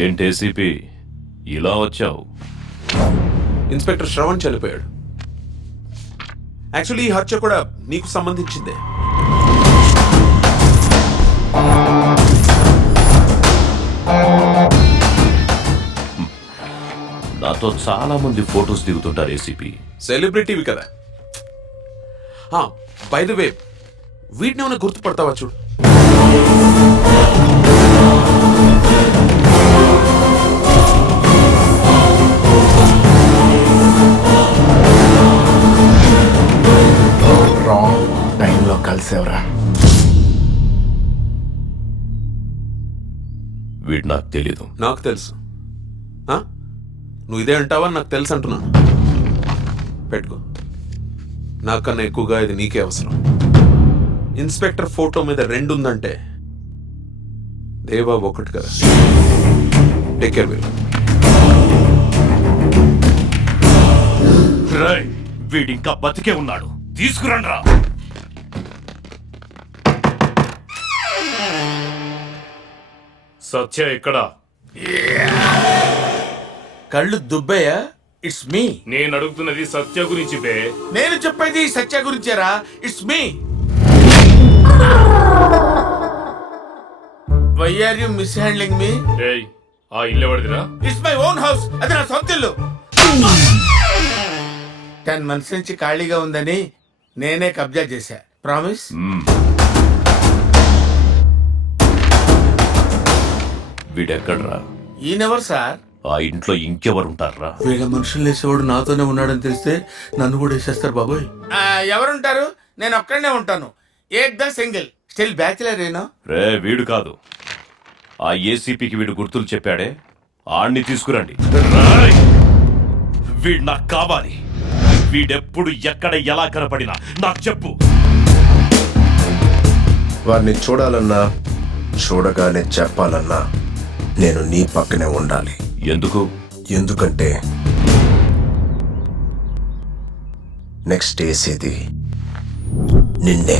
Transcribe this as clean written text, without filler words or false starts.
ఏంటి ఏసీపీ ఇలా వచ్చావు? ఇన్స్పెక్టర్ శ్రవణ్ చనిపోయాడు. యాక్చువల్లీ ఈ హత్య కూడా నీకు సంబంధించిందే. నాతో చాలా మంది ఫొటోస్ దిగుతుంటారు ఏసీపీ. సెలబ్రిటీవి కదా. బై ద వే, వీటిని ఏమైనా గుర్తుపడతావా చూడు. రాంగ్ టైంలో కలిసేవరా. వీడు నాకు తెలీదు. నాకు తెలుసు. నువ్వు ఇదే అంటావని నాకు తెలుసు అంటున్నాను. పెట్టుకో. నాకన్నా ఎక్కువగా ఇది నీకే అవసరం. ఇన్స్పెక్టర్ ఫోటో మీద 2 ఉందంటే దేవా 1 కదా. Take care. వీడింకా బతికే ఉన్నాడు, తీసుకురండ్రా. సత్య ఎక్కడ? కళ్ళు దుబ్బయ్యా. It's me. నేను అడుగుతున్నది సత్య గురించి బే. నేను చెప్పేది సత్య గురించేరా. It's me. Why are you mishandling me? ఏయ్, ఆ ఇల్లు ఎవరిదిరా? It's my own house. అది నా సొంత ఇల్లు. 10 months నుంచి ఖాళీగా ఉందని నేనే కబ్జా చేశా. ప్రామిస్? వీడెక్కడ్రా? ఈయనెవరు సార్? ఆ ఇంట్లో ఇంకెవరుంటారా? వీళ్ళ మనుషులు వేసేవాడు నాతోనే ఉన్నాడని తెలిస్తే నన్ను కూడా వేసేస్తారు బాబోయ్. ఎవరుంటారు? నేను ఒక్కడనే ఉంటాను. ఏక్దమ్ సింగిల్. స్టిల్ బ్యాచిలర్ ఏనా? రే, వీడు కాదు. ఆ ఏసీపీకి వీడు గుర్తులు చెప్పాడే, ఆణ్ణి తీసుకురండి. వీడు నాకు కావాలి. వీడెప్పుడు ఎక్కడ ఎలా కనపడినా నాకు చెప్పు. వారిని చూడాలన్నా చూడగానే చెప్పాలన్నా నేను నీ పక్కనే ఉండాలి. ఎందుకు? ఎందుకంటే నెక్స్ట్ వేసేది నిన్నే.